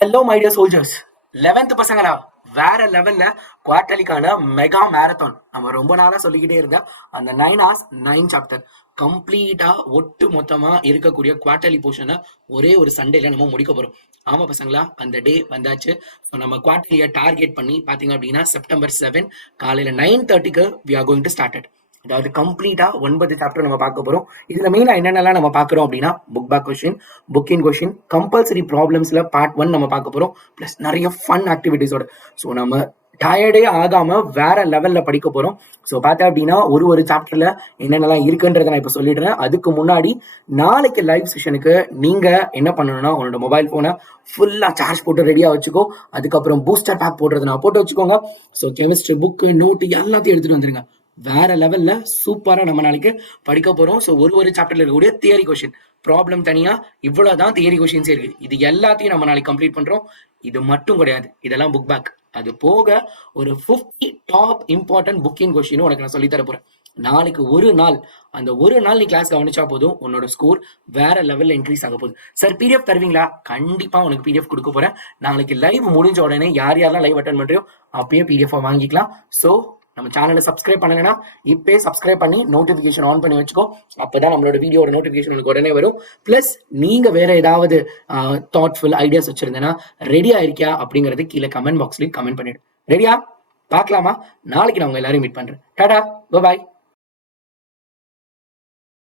Hello my dear soldiers, 11th பசங்களா, வேற லெவல்ல குவார்டர்லிக்கான மெகா மேரத்தான் நம்ம ரொம்ப நாளா சொல்லிக்கிட்டே இருந்த அந்த 9 hours 9 சாப்டர் கம்ப்ளீட்டா ஒட்டு மொத்தமா இருக்கக்கூடிய குவார்டர்லி போர்ஷனை ஒரே ஒரு சண்டேல நம்ம முடிக்க போறோம். ஆமா பசங்களா, அந்த டே வந்தாச்சு. நம்ம குவார்டர்லியை டார்கெட் பண்ணி பாத்தீங்க அப்படின்னா September 7 காலையில 9:30க்கு we are going to start it. அதாவது கம்ப்ளீட்டா 9 சாப்டர் நம்ம பார்க்க போறோம். இதுல மெயினா என்னென்னலாம் நம்ம பார்க்குறோம் அப்படின்னா, book back question, book in question, compulsory ப்ராப்ளம்ஸ்ல பார்ட் 1 நம்ம பார்க்க போறோம். பிளஸ் நிறைய ஃபன் ஆக்டிவிட்டிஸோட. ஸோ நம்ம டயர்டே ஆகாம வேற லெவல்ல படிக்க போறோம். ஸோ பார்த்தா அப்படின்னா ஒரு சாப்டர்ல என்னென்னலாம் இருக்குன்றதை நான் இப்போ சொல்லிடுறேன். அதுக்கு முன்னாடி நாளைக்கு லைவ் செஷனுக்கு நீங்க என்ன பண்ணணும்னா, உங்களோட மொபைல் போனை ஃபுல்லா சார்ஜ் போட்டு ரெடியா வச்சுக்கோ. அதுக்கப்புறம் பூஸ்டர் பேக் போடுறது நான் போட்டு வச்சுக்கோங்க. ஸோ கெமிஸ்ட்ரி புக்கு, நோட்டு எல்லாத்தையும் எடுத்துட்டு வந்துருங்க. வேற லெவல்ல சூப்பரா நம்ம நாளைக்கு படிக்க போறோம். ஸோ ஒரு சாப்டர்ல இருக்கக்கூடிய தியரி கொஸ்டின், ப்ராப்ளம் தனியா, இவ்வளவுதான் தியரி கொஸ்டின்ஸ் இருக்கு. இது எல்லாத்தையும் நம்ம நாளைக்கு கம்ப்ளீட் பண்றோம். இது மட்டும் கிடையாது, இதெல்லாம் புக் பேக். அது போக ஒரு 50 டாப் இம்பார்ட்டன்ட் புக்கிங் கொஸ்டின் உனக்கு நான் சொல்லி தர போறேன். நாளைக்கு ஒரு நாள், அந்த ஒரு நாள் நீ கிளாஸ் கவனிச்சா போதும், உன்னோட ஸ்கோர் வேற லெவல்ல இன்க்ரீஸ் ஆக போகுது. சார் பிடிஎஃப் தருவீங்களா? கண்டிப்பா உனக்கு பிடிஎஃப் கொடுக்க போறேன். நாளைக்கு லைவ் முடிஞ்ச உடனே யார் யாரெல்லாம் லைவ் அட்டன் பண்றியோ அப்பயே பிடிஎஃப் வாங்கிக்கலாம். ஸோ நம்ம சேனலை சப்ஸ்கிரைப் பண்ணலைன்னா இப்பே சப்ஸ்கிரைப் பண்ணி நோட்டிஃபிகேஷன் ஆன் பண்ணி வச்சுக்கோ. அப்பதான் நம்மளோட வீடியோட நோட்டிஃபிகேஷன் உங்களுக்கு உடனே வரும். பிளஸ் நீங்க வேற ஏதாவது தாட்ஃபுல் ஐடியாஸ் வச்சிருந்தேன்னா ரெடியா இருக்கியா அப்படிங்கறது கீழே கமெண்ட் பாக்ஸ்லயும் கமெண்ட் பண்ணிடு. ரெடியா? பார்க்கலாமா? நாளைக்கு நான் உங்க எல்லாரையும் மீட் பண்றேன். டாடா, பாய்.